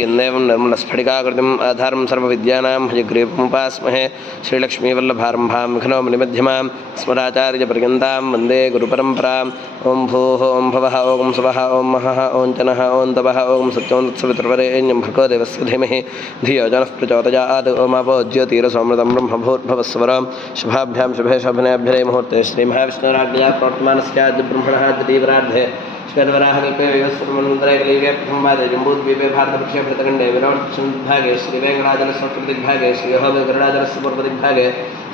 यन्देवं निर्मलस्फटिकाकृतिम् आधारं सर्वविद्यानां हयग्रीवमुपास्महे श्रीलक्ष्मीवल्लभारम्भां विघ्नोमनिमध्यमां स्मराचार्यपर्यन्तां वन्दे गुरुपरम्पराम् ॐ भूः ॐ भवः ॐ सुवः ॐ महः ॐ जनः ॐ तपः ॐ सत्यं तत्सवितुर्वरेण्यं भर्गो देवस्य धीमहि धियो जनः प्रचोदयात् ओमापो ज्योतिरसोमृतं ब्रह्मभूर्भुवस्वरं शुभाभ्यां शुभे शोभनेभ्यरे मुहूर्ते श्रीमहाविष्णुराज्ञया प्रोक्तमानस्याद्य ब्रह्मणः द्वितीयवरार्धे श्वेतवराहकल्पे प्रथमवादे जम्बूद्वीपे भारतपक्षभृतखण्डे विराटभागे श्रीवेङ्कटाचलस्वप्रदिग्भागे श्रीहोमेगरुडाचलस्य पूर्वदिग्भागे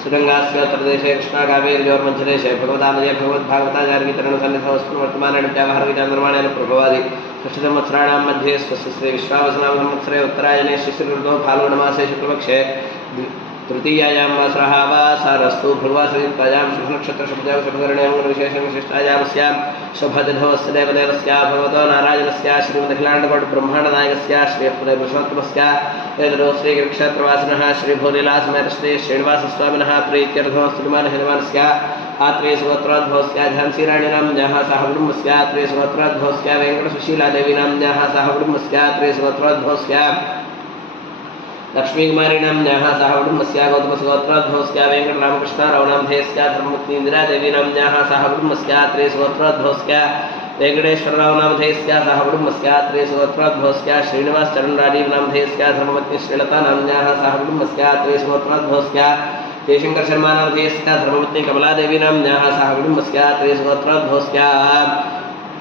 श्रीरङ्गास्योत्तरदेशे कृष्णाकावेर्योर्मध्यदेशे भगवतालये भगवद्भागवताचार्यवितरणसन्निधौ वर्तमानेन व्यावहारिकनिर्माणेन प्रभवादि षष्ठसंवत्सराणां मध्ये स्वस्य श्रीविश्वावसुनामसंवत्सरे उत्तरायणे शिशिरऋतौ फाल्गुणमासे शुक्लपक्षे तृतीयायां वासरः वासरस्तु भुर्वासयुक्तायां शुभनक्षत्रशुभजां शुभकरणेऽङ्गविशेषविशिष्टायामस्यां शोभतिथवस्य देवदेवस्य भगवतो नारायणस्य श्रीमदखिलाण्डकोटिब्रह्माण्डनायकस्य श्रीपुरुषोत्तमस्य एतदो श्रीक्षेत्रवासिनः श्रीभूलीलासमेत श्री श्रीनिवासस्वामिनः प्रीत्यर्थमस्तुमानहनुमानस्य आत्रेयसुगोत्रोद्भवस्य झान्सीराणीनाम्न्याः सह कुटुम्बस्य आत्रेयसुगोत्रोद्भवस्य वेङ्कटसुशीलादेवीनाम्न्याः सह कुटुम्बस्य आत्रेयसुगोत्रोद्भवस्य लक्ष्मीकुमारीनाम्न्याः सह कुटुम्बस्य गौतमसुगोत्रोद्भवस्य वेङ्कटरामकृष्णारावनामधेयस्य धर्मपत्नीन्दिरादेवीनाम्न्याः सह कुटुम्बस्य आत्रेयसुगोत्रोद्भवस्य वेङ्कटेश्वररावनामधेयस्य सह कुटुम्बस्य आत्रेयसुगोत्रोद्भवस्य श्रीनिवासचरणराजीवनामधेयस्य धर्मपत्नी श्रीलतानाम्न्याः सह कुटुम्बस्य आत्रेयसुगोत्रोद्भवस्य जयशङ्करशर्मानामधेयस्य धर्मपत्नी कमलादेवीनाम्न्याः सह कुटुम्बस्य आत्रेयसुगोत्रोद्भवस्य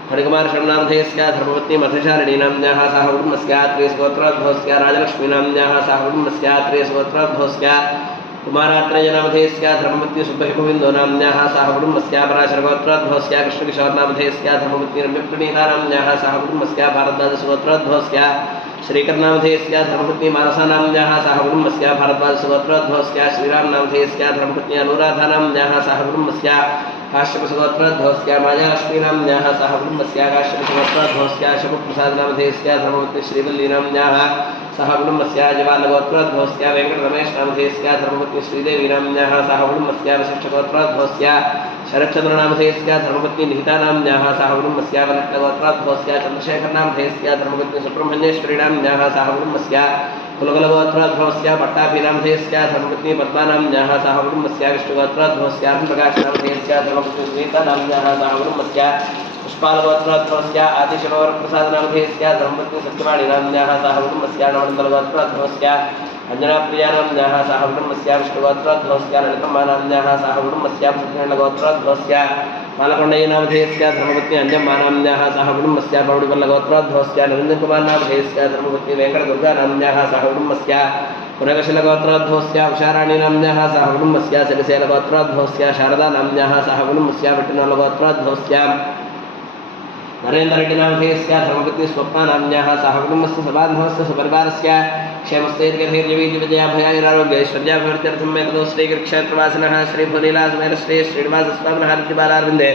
हरिकुमारशर्मानामधेयस्य धर्मपत्नी मधुशालिनीनाम्न्याः सह कुटुम्बस्य आत्रेयसुगोत्रोद्भवस्य राजलक्ष्मीनाम्न्याः सह कुटुम्बस्य आत्रेयसुगोत्रोद्भवस्य कुमारात्रेयनामधेयस्य धर्मपत्नी सुब्बहिगोविन्दोनाम्न्याः सह कुटुम्बस्य पराशरगोत्रोद्भवस्य कृष्णकिशोरनामधेयस्य धर्मपत्नी रम्यप्रणीतानाम्न्याः सह कुटुम्बस्य भारद्वाजसुगोत्रोद्भवस्य श्रीकरनामधेयस्य धर्मपत्नी मानसानाम्न्याः सह कुटुम्बस्य भारद्वाजसुगोत्रोद्भवस्य श्रीरामनामधेयस्य धर्मपत्नी अनुराधानाम्न्याः सह कुटुम्बस्य काश्यपसुगोत्रोद्भवस्य मायालक्ष्मीनाम्न्याः सह कुटुम्बस्य काश्यपसुगोत्रोद्भवस्य शकुप्रसादनामधेयस्य धर्मपत्नी श्रीवल्लीनाम्न्याः सह कुटुम्बस्य जवालगोत्रोद्भवस्य वेङ्कटरमेशनामधेयस्य धर्मपत्नी श्रीदेवीनाम्न्याः सह कुटुम्बस्य वसिष्ठगोत्रोद्भवस्य शरच्चन्द्रनामधेयस्य धर्मपत्नी निहितानाम्न्याः सह कुटुम्बस्य वलिष्ठगोत्रोद्भवस्य चन्द्रशेखरनामधेयस्य धर्मपत्नी सुब्रह्मण्येश्वरीनाम्न्याः सह कुटुम्बस्य कुलकुलगोत्रोद्भवस्य पट्टाभिनामधेयस्य धर्मपत्नी पद्मानाम्न्याः सह कुटुम्बस्य विष्णुगोत्रोद्भवस्य प्रकाशनामधेयस्य धर्मपत्नी सुनीतानाम्न्याः सह कुटुम्बस्य पुष्पालगोत्रोद्भवस्य आदिशवरप्रसादनामधेयस्य धर्मपत्नी सत्यवाणीनाम्न्याः सह कुटुम्बस्य नवनन्दलगोत्रोद्भवस्य अंजनाप्रियानाम्न्याः सह कुटुम्बस्य विष्णुगोत्रोद्भवस्य ललितम्मानाम्न्याः सह कुटुम्बस्य सत्यनारायणगोत्रोद्भवस्य मालकोण्डय्यनामधेयस्य धर्मपत्नी अंजम्मानाम्न्याः सह कुटुम्बस्य पौडिवल्लगोत्रोद्भवस्य नरेन्द्रकुमारनामधेयस्य धर्मपत्नी वेङ्कटदुर्गानाम्न्याः सह कुटुम्बस्य पुनकशिलगोत्रोद्भवस्य उषाराणीनाम्न्याः सह कुटुम्बस्य सिरिसेलगोत्रोद्भवस्य शारदानाम्न्याः सह कुटुम्बस्य विट्टनगोत्रोद्भवस्य नरेन्द्ररेड्डिनामधेयस्य धर्मपत्नी स्वप्नानाम्न्याः सह कुटुम्बस्य सबान्धवस्य सुपरिवारस्य क्षेमस्थैर्यधैर्यवीर्यविजयाभयारोग्यैश्वर्याभिवृद्ध्यर्थं मेतदो श्रीकृक्षेत्रवासिनः श्रीभूलीलासमेत श्री श्रीनिवासस्वामिनः नित्यबालारविन्दे